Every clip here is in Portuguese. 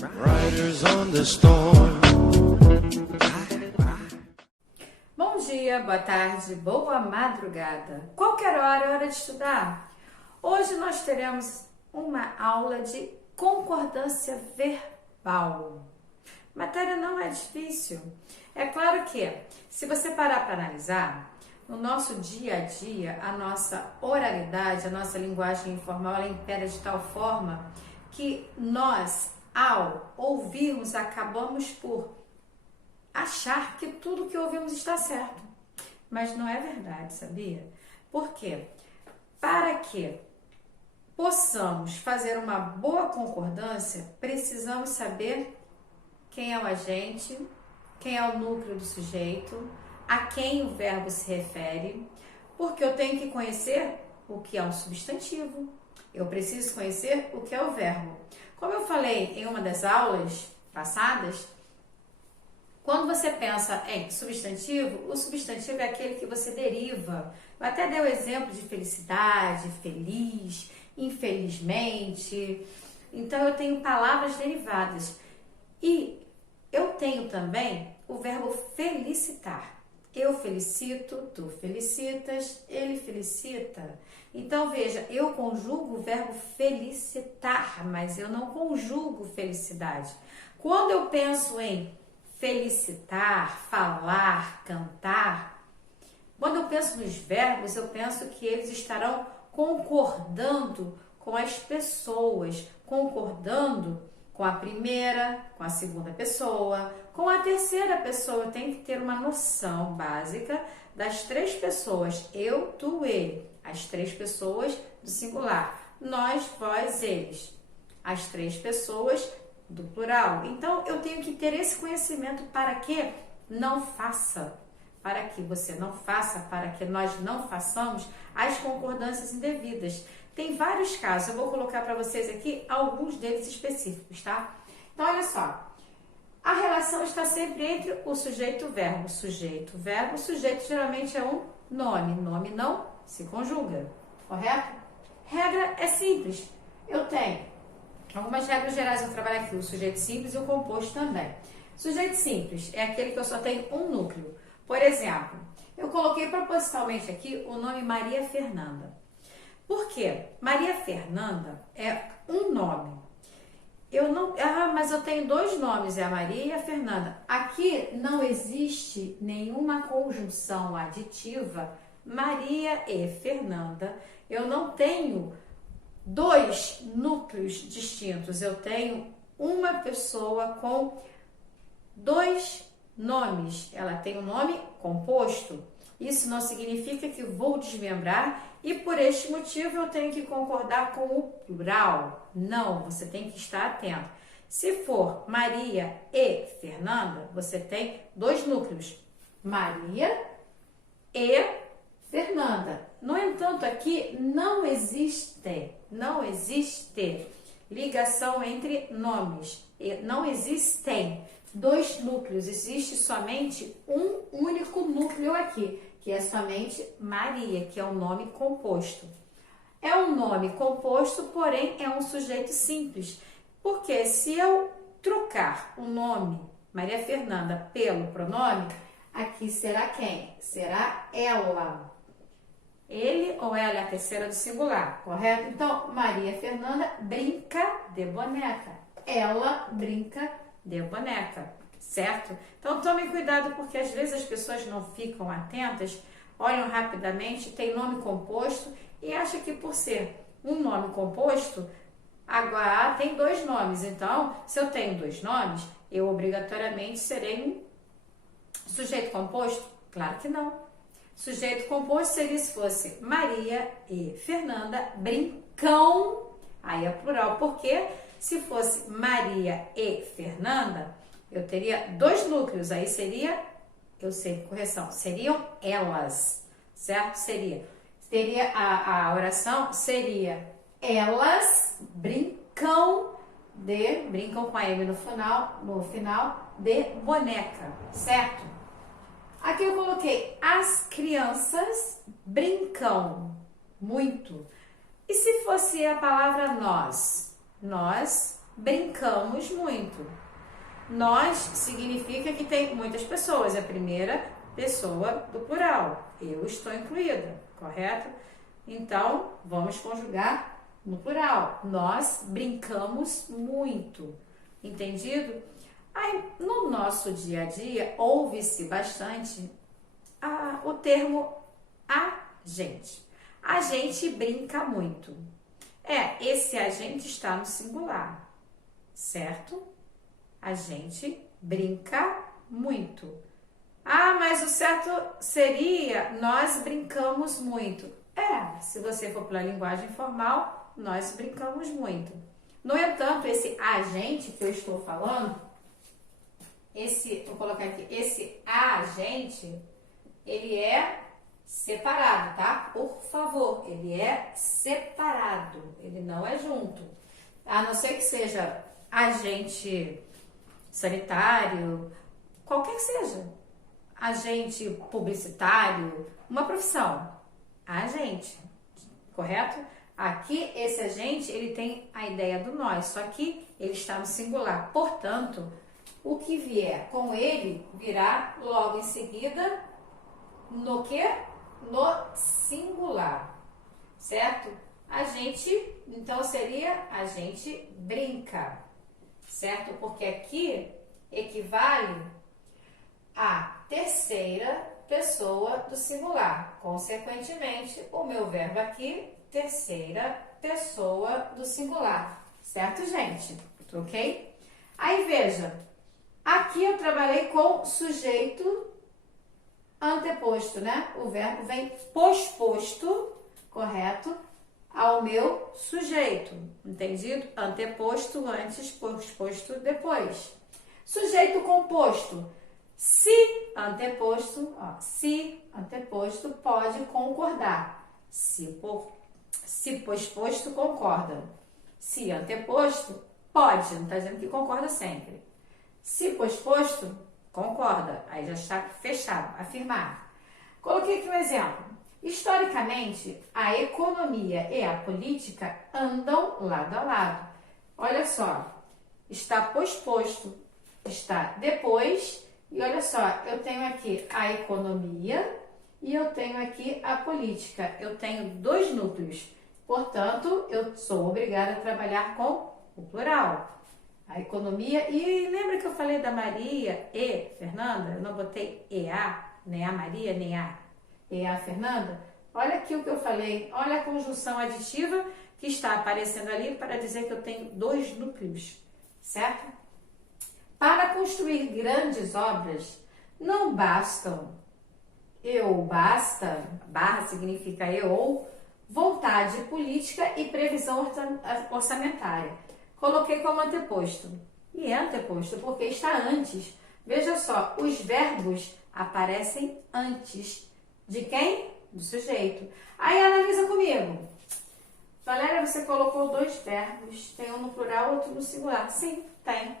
Riders on the storm. Bom dia, boa tarde, boa madrugada. Qualquer hora é hora de estudar. Hoje nós teremos uma aula de concordância verbal. Matéria não é difícil. É claro que, se você parar para analisar, no nosso dia a dia, a nossa oralidade, a nossa linguagem informal, ela impera de tal forma que nós, ao ouvirmos, acabamos por achar que tudo que ouvimos está certo. Mas não é verdade, sabia? Por quê? Para que possamos fazer uma boa concordância, precisamos saber quem é o agente, quem é o núcleo do sujeito, a quem o verbo se refere, porque eu tenho que conhecer o que é um substantivo, eu preciso conhecer o que é o verbo. Como eu falei em uma das aulas passadas, quando você pensa em substantivo, o substantivo é aquele que você deriva. Eu até dei o exemplo de felicidade, feliz, infelizmente. Então eu tenho palavras derivadas. E eu tenho também o verbo felicitar. Eu felicito, tu felicitas, ele felicita. Então, veja, eu conjugo o verbo felicitar, mas eu não conjugo felicidade. Quando eu penso em felicitar, falar, cantar, quando eu penso nos verbos, eu penso que eles estarão concordando com as pessoas, concordando com a primeira, com a segunda pessoa, com a terceira pessoa. Eu tenho que ter uma noção básica das três pessoas, eu, tu, ele, as três pessoas do singular, nós, vós, eles, as três pessoas do plural. Então, eu tenho que ter esse conhecimento para que não faça, para que você não faça, para que nós não façamos as concordâncias indevidas. Tem vários casos, eu vou colocar para vocês aqui alguns deles específicos, tá? Então, olha só, a relação está sempre entre o sujeito e o verbo. Sujeito, verbo, sujeito geralmente é um nome, nome não se conjuga, correto? Regra é simples, eu tenho algumas regras gerais, eu trabalho aqui, o sujeito simples e o composto também. Sujeito simples é aquele que eu só tenho um núcleo. Por exemplo, eu coloquei propositalmente aqui o nome Maria Fernanda. Por quê? Maria Fernanda é um nome. Mas eu tenho dois nomes, é a Maria e a Fernanda. Aqui não existe nenhuma conjunção aditiva Maria e Fernanda. Eu não tenho dois núcleos distintos. Eu tenho uma pessoa com dois nomes. Ela tem um nome composto. Isso não significa que vou desmembrar e por este motivo eu tenho que concordar com o plural. Não, você tem que estar atento. Se for Maria e Fernanda, você tem dois núcleos, Maria e Fernanda. No entanto, aqui não existe ligação entre nomes, não existem dois núcleos, existe somente um único núcleo aqui, que é somente Maria, que é um nome composto. É um nome composto, porém é um sujeito simples, porque se eu trocar o nome Maria Fernanda pelo pronome, aqui será quem? Será ela. Ele ou ela é a terceira do singular, correto? Então, Maria Fernanda brinca de boneca. Ela brinca de boneca, certo? Então, tome cuidado, porque às vezes as pessoas não ficam atentas, olham rapidamente, tem nome composto e acham que por ser um nome composto, agora tem dois nomes. Então, se eu tenho dois nomes, eu obrigatoriamente serei um sujeito composto? Claro que não. Sujeito composto seria se fosse Maria e Fernanda brincam, aí é plural, porque se fosse Maria e Fernanda, eu teria dois núcleos, aí seria, eu sei, correção, seriam elas, certo? Seria a oração seria elas brincam com a M no final de boneca, certo? Aqui eu coloquei as crianças brincam muito. E se fosse a palavra nós? Nós brincamos muito. Nós significa que tem muitas pessoas, é a primeira pessoa do plural. Eu estou incluída, correto? Então, vamos conjugar no plural. Nós brincamos muito. Entendido? Aí, no nosso dia a dia, ouve-se bastante o termo a gente. A gente brinca muito. Esse a gente está no singular, certo? A gente brinca muito. Mas o certo seria nós brincamos muito. Se você for pela linguagem formal, nós brincamos muito. No entanto, esse a gente que eu estou falando, vou colocar aqui, esse a gente, ele é separado, tá? Por favor, ele é separado, ele não é junto. A não ser que seja agente sanitário, qualquer que seja, agente publicitário, uma profissão, agente, correto? Aqui, esse agente, ele tem a ideia do nós, só que ele está no singular, portanto, o que vier com ele virá logo em seguida no quê? No singular, certo? A gente, então seria a gente brinca, certo? Porque aqui equivale à terceira pessoa do singular. Consequentemente, o meu verbo aqui, terceira pessoa do singular, certo, gente? Ok? Aí veja, aqui eu trabalhei com sujeito anteposto, né? O verbo vem posposto, correto? Ao meu sujeito, entendido? Anteposto antes, posposto depois. Sujeito composto. Se anteposto pode concordar. Se posposto, concorda. Se anteposto, pode, não está dizendo que concorda sempre. Se posposto, concorda. Aí já está fechado, afirmado. Coloquei aqui um exemplo. Historicamente, a economia e a política andam lado a lado. Olha só, está posposto, está depois, e olha só, eu tenho aqui a economia e eu tenho aqui a política. Eu tenho dois núcleos, portanto, eu sou obrigada a trabalhar com o plural. A economia, e lembra que eu falei da Maria e Fernanda? Eu não botei EA, nem a Maria, nem a Fernanda. Olha aqui o que eu falei, olha a conjunção aditiva que está aparecendo ali para dizer que eu tenho dois núcleos, certo? Para construir grandes obras, não bastam barra significa ou, vontade política e previsão orçamentária. Coloquei como anteposto. E é anteposto porque está antes. Veja só, os verbos aparecem antes de quem? Do sujeito. Aí analisa comigo. Valéria, você colocou dois verbos, tem um no plural, outro no singular. Sim, tem.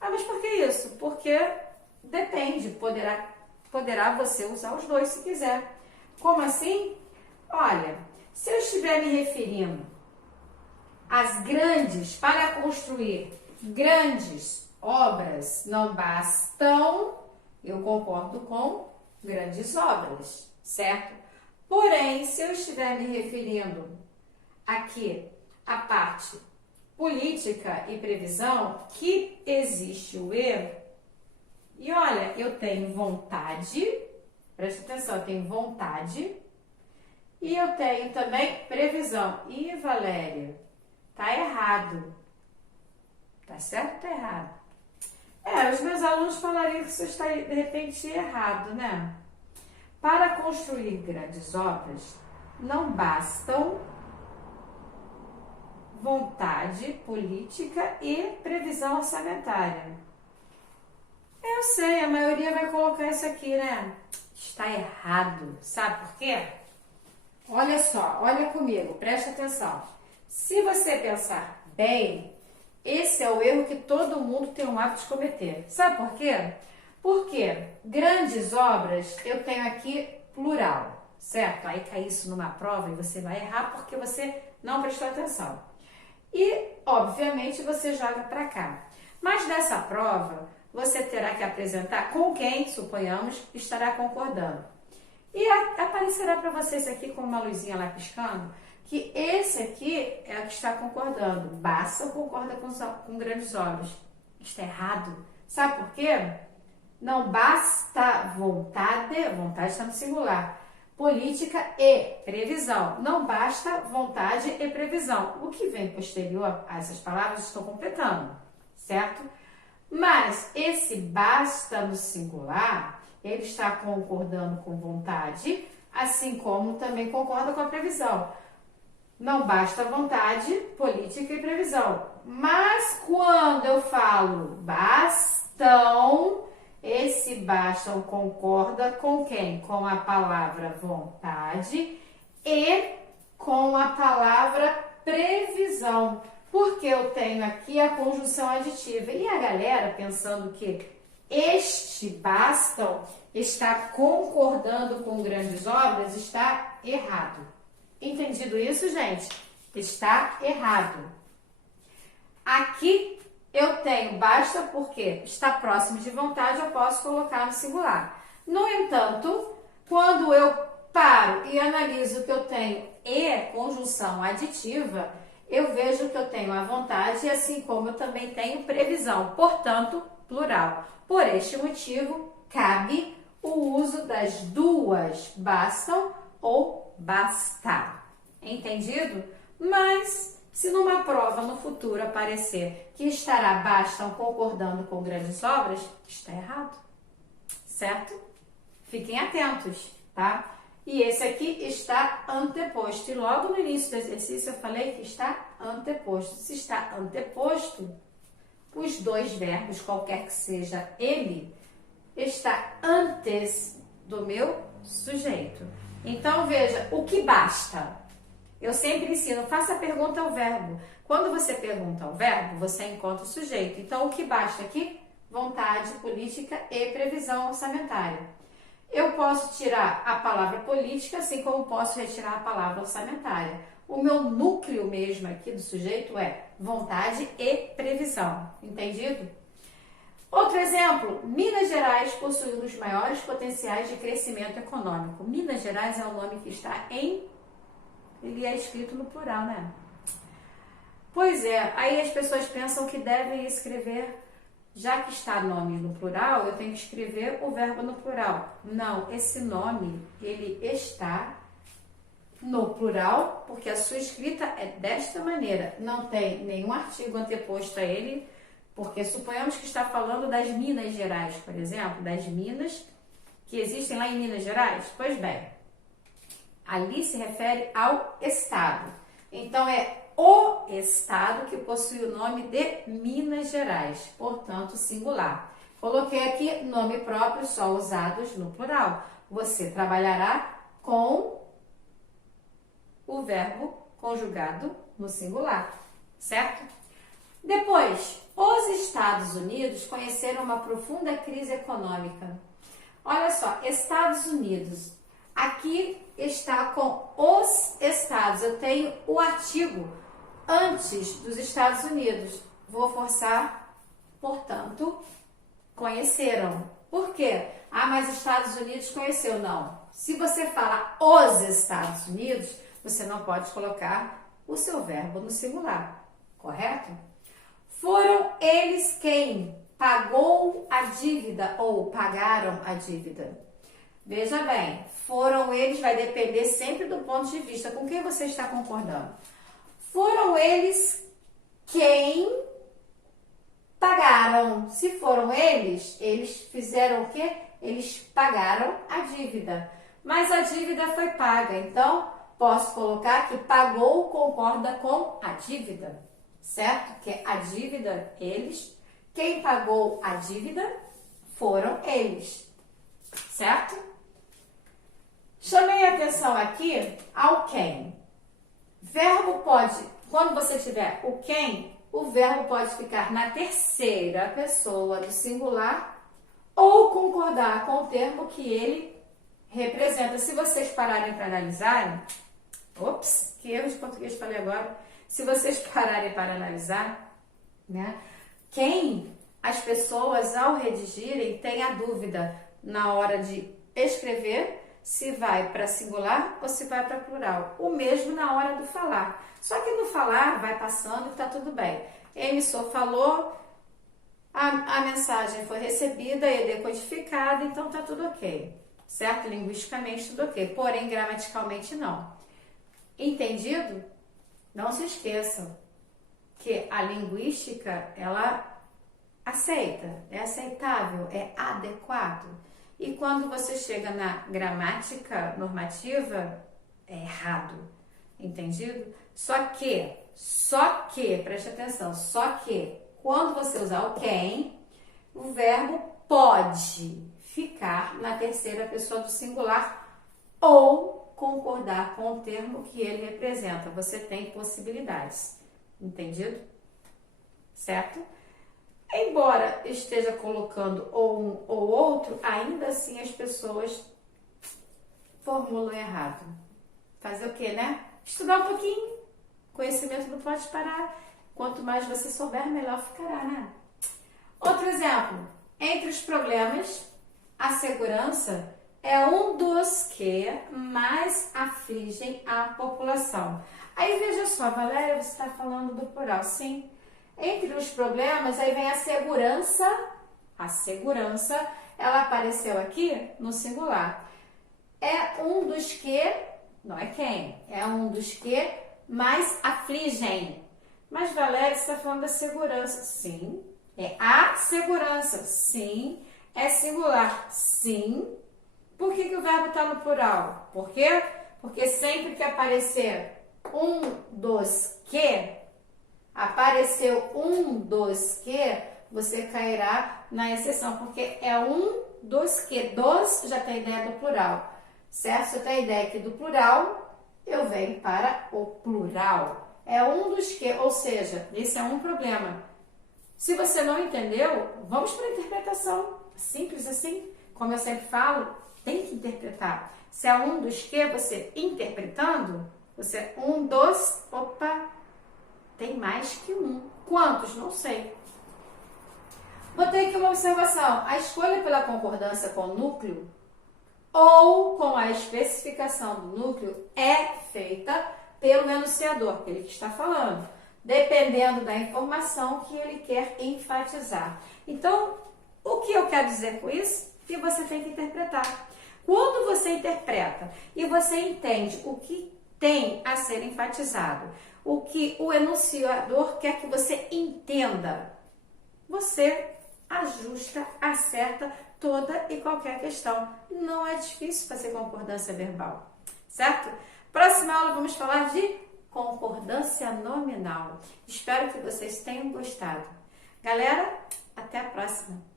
Mas por que isso? Porque depende, poderá você usar os dois se quiser. Como assim? Olha, se eu estiver me referindo às para construir grandes obras, não bastam, eu concordo com grandes obras, certo? Porém, se eu estiver me referindo aqui à parte política e previsão, que existe o erro, e olha, eu tenho vontade, presta atenção, eu tenho vontade, e eu tenho também previsão. E Valéria, tá errado. Tá certo ou tá errado? Os meus alunos falariam que isso está, de repente, errado, né? Para construir grandes obras, não bastam vontade política e previsão orçamentária. Eu sei, a maioria vai colocar isso aqui, né? Está errado. Sabe por quê? Olha só, olha comigo, presta atenção. Se você pensar bem, esse é o erro que todo mundo tem o hábito de cometer. Sabe por quê? Porque grandes obras eu tenho aqui plural, certo? Aí cai isso numa prova e você vai errar porque você não prestou atenção. e, obviamente, você joga para cá. Mas nessa prova, você terá que apresentar com quem, suponhamos, estará concordando. E aparecerá para vocês aqui com uma luzinha lá piscando, que esse aqui é o que está concordando. Basta concorda com grandes olhos. Está errado. Sabe por quê? Não basta vontade, vontade está no singular. Política e previsão. Não basta vontade e previsão. O que vem posterior a essas palavras estou completando, certo? Mas esse basta no singular, ele está concordando com vontade, assim como também concorda com a previsão. Não basta vontade, política e previsão. Mas quando eu falo bastam, esse bastam concorda com quem? Com a palavra vontade e com a palavra previsão. Porque eu tenho aqui a conjunção aditiva. E a galera pensando que este bastam está concordando com grandes obras, está errado. Entendido isso, gente? Está errado. Aqui eu tenho basta porque está próximo de vontade, eu posso colocar no singular. No entanto, quando eu paro e analiso que eu tenho e conjunção aditiva, eu vejo que eu tenho a vontade, assim como eu também tenho previsão, portanto, plural. Por este motivo, cabe o uso das duas bastam ou bastar. Entendido? Mas, se numa prova no futuro aparecer que estará bastam concordando com grandes obras, está errado. Certo? Fiquem atentos, tá? E esse aqui está anteposto. E logo no início do exercício eu falei que está anteposto. Se está anteposto, os dois verbos, qualquer que seja ele, está antes do meu sujeito. Então, veja, o que basta? Eu sempre ensino, faça a pergunta ao verbo. Quando você pergunta ao verbo, você encontra o sujeito. Então, o que basta aqui? Vontade, política e previsão orçamentária. Eu posso tirar a palavra política, assim como posso retirar a palavra orçamentária. O meu núcleo mesmo aqui do sujeito é vontade e previsão. Entendido? Outro exemplo, Minas Gerais possui um dos maiores potenciais de crescimento econômico. Minas Gerais é o nome que está em... Ele é escrito no plural, né? Pois é, aí as pessoas pensam que devem escrever... Já que está nome no plural, eu tenho que escrever o verbo no plural. Não, esse nome, ele está no plural, porque a sua escrita é desta maneira. Não tem nenhum artigo anteposto a ele, porque suponhamos que está falando das Minas Gerais, por exemplo, das minas que existem lá em Minas Gerais. Pois bem, ali se refere ao estado. Então, é o estado que possui o nome de Minas Gerais, portanto, singular. Coloquei aqui nome próprio, só usados no plural. Você trabalhará com o verbo conjugado no singular, certo? Depois, os Estados Unidos conheceram uma profunda crise econômica. Olha só, Estados Unidos. Aqui está com os estados. Eu tenho o artigo antes dos Estados Unidos. Vou forçar, portanto, conheceram. Por quê? Ah, mas Estados Unidos conheceu. Não. Se você fala os Estados Unidos, você não pode colocar o seu verbo no singular, correto? Foram eles quem pagou a dívida ou pagaram a dívida. Veja bem, foram eles, vai depender sempre do ponto de vista. Com quem você está concordando? Foram eles quem pagaram. Se foram eles, eles fizeram o quê? Eles pagaram a dívida. Mas a dívida foi paga, então posso colocar que pagou concorda com a dívida, certo? Que a dívida, eles. Quem pagou a dívida foram eles, certo? Chamei a atenção aqui ao quem. Verbo pode, quando você tiver o quem, o verbo pode ficar na terceira pessoa do singular ou concordar com o termo que ele representa. Se vocês pararem para analisarem, ops, que erro de português falei agora. Se vocês pararem para analisar, né, quem as pessoas ao redigirem têm a dúvida na hora de escrever se vai para singular ou se vai para plural. O mesmo na hora do falar. Só que no falar vai passando e está tudo bem. Emissor falou, a mensagem foi recebida e decodificada, então está tudo ok. Certo? Linguisticamente tudo ok. Porém, gramaticalmente não. Entendido? Não se esqueçam que a linguística, ela aceita, é aceitável, é adequado. E quando você chega na gramática normativa, é errado. Entendido? Só que, preste atenção, só que quando você usar o quem, o verbo pode ficar na terceira pessoa do singular ou concordar com o termo que ele representa. Você tem possibilidades. Entendido? Certo? Embora esteja colocando ou um ou outro, ainda assim as pessoas formulam errado. Fazer o quê, né? Estudar um pouquinho. Conhecimento não pode parar. Quanto mais você souber, melhor ficará, né? Outro exemplo. Entre os problemas, a segurança é um dos que mais afligem a população. Aí veja só, Valéria, você está falando do plural, sim. Entre os problemas, aí vem a segurança. A segurança, ela apareceu aqui no singular. É um dos que, não é quem, é um dos que mais afligem. Mas, Valéria, você está falando da segurança. Sim. É a segurança. Sim. É singular. Sim. Por que o verbo está no plural? Por quê? Porque sempre que aparecer um dos que, apareceu um dos que, você cairá na exceção, porque é um dos que. Dos já tem a ideia do plural, certo? Se eu tenho a ideia aqui do plural, eu venho para o plural. É um dos que, ou seja, esse é um problema. Se você não entendeu, vamos para a interpretação. Simples assim. Como eu sempre falo, tem que interpretar. Se é um dos que, você interpretando, você um dos, opa, tem mais que um. Quantos? Não sei. Botei aqui uma observação. A escolha pela concordância com o núcleo ou com a especificação do núcleo é feita pelo enunciador, aquele que está falando, dependendo da informação que ele quer enfatizar. Então, o que eu quero dizer com isso? Que você tem que interpretar. Quando você interpreta e você entende o que tem a ser enfatizado, o que o enunciador quer que você entenda, você ajusta, acerta toda e qualquer questão. Não é difícil fazer concordância verbal, certo? Próxima aula vamos falar de concordância nominal. Espero que vocês tenham gostado. Galera, até a próxima!